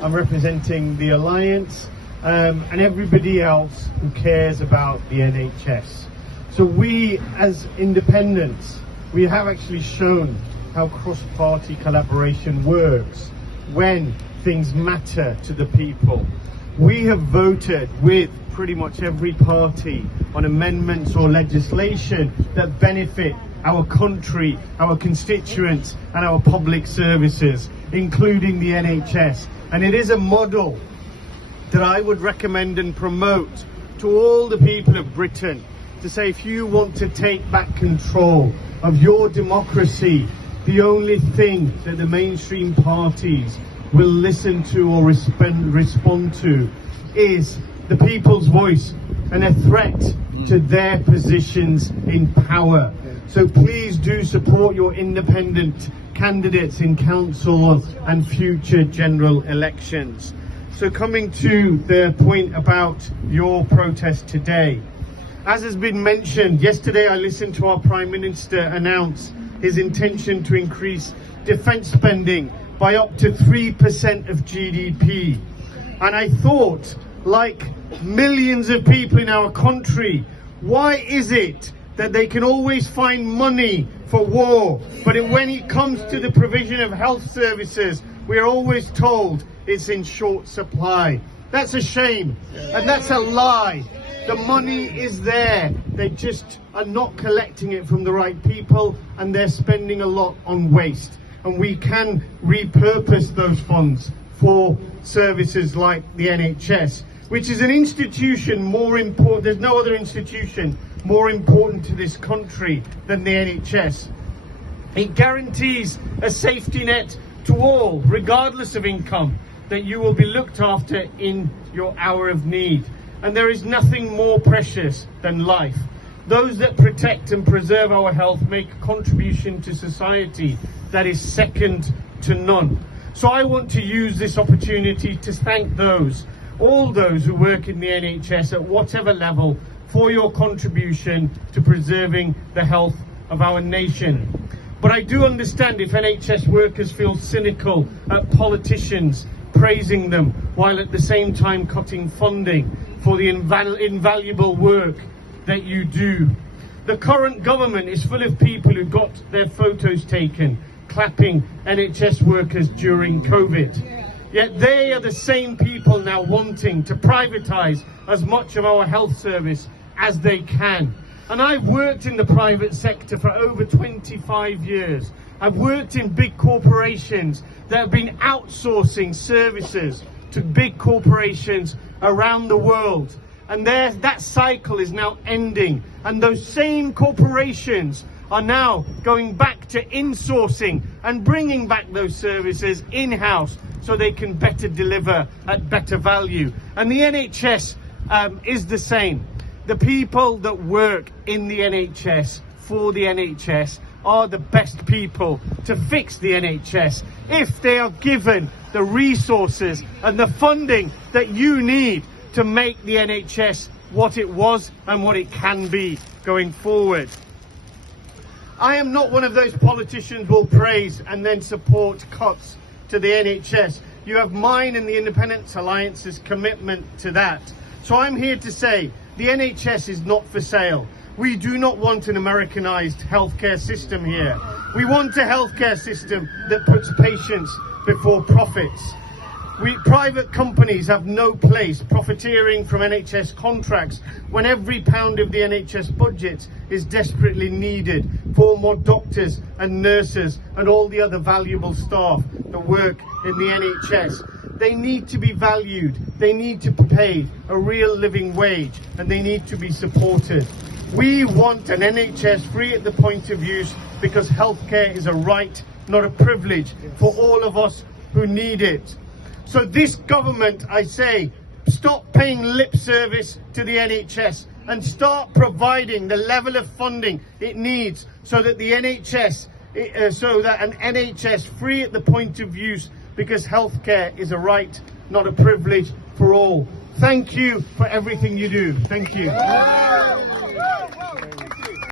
I'm representing the Alliance and everybody else who cares about the NHS. So we as independents, we have actually shown how cross-party collaboration works when things matter to the people. We have voted with pretty much every party on amendments or legislation that benefit our country, our constituents and our public services, including the NHS. And it is a model that I would recommend and promote to all the people of Britain, to say if you want to take back control of your democracy, the only thing that the mainstream parties will listen to or respond to is the people's voice and a threat to their positions in power. So please do support your independent candidates in council and future general elections. So coming to the point about your protest today, as has been mentioned, yesterday I listened to our Prime Minister announce his intention to increase defence spending by up to 3% of GDP. And I thought, like millions of people in our country, why is it that they can always find money for war, but when it comes to the provision of health services, we are always told it's in short supply? That's a shame, and that's a lie. The money is there, they just are not collecting it from the right people, and they're spending a lot on waste. And we can repurpose those funds for services like the NHS, which is an institution more important. There's no other institution more important to this country than the NHS. It guarantees a safety net to all, regardless of income, that you will be looked after in your hour of need. And there is nothing more precious than life. Those that protect and preserve our health make a contribution to society that is second to none. So I want to use this opportunity to thank all those who work in the NHS at whatever level, for your contribution to preserving the health of our nation. But I do understand if NHS workers feel cynical at politicians praising them while at the same time cutting funding for the invaluable work that you do. The current government is full of people who got their photos taken clapping NHS workers during COVID. Yet they are the same people now wanting to privatise as much of our health service as they can. And I've worked in the private sector for over 25 years. I've worked in big corporations that have been outsourcing services to big corporations around the world. And that cycle is now ending. And those same corporations are now going back to insourcing and bringing back those services in-house so they can better deliver at better value. And the NHS is the same. The people that work in the NHS for the NHS are the best people to fix the NHS if they are given the resources and the funding that you need to make the NHS what it was and what it can be going forward. I am not one of those politicians who will praise and then support cuts to the NHS. You have mine and the Independence Alliance's commitment to that. So I'm here to say the NHS is not for sale. We do not want an Americanized healthcare system here. We want a healthcare system that puts patients before profits. Private companies have no place profiteering from NHS contracts when every pound of the NHS budget is desperately needed for more doctors and nurses and all the other valuable staff that work in the NHS. They need to be valued, they need to be paid a real living wage, and they need to be supported. We want an NHS free at the point of use because healthcare is a right, not a privilege, for all of us who need it. So this government, I say, stop paying lip service to the NHS and start providing the level of funding it needs so that the NHS, an NHS free at the point of use, because healthcare is a right, not a privilege for all. Thank you for everything you do. Thank you.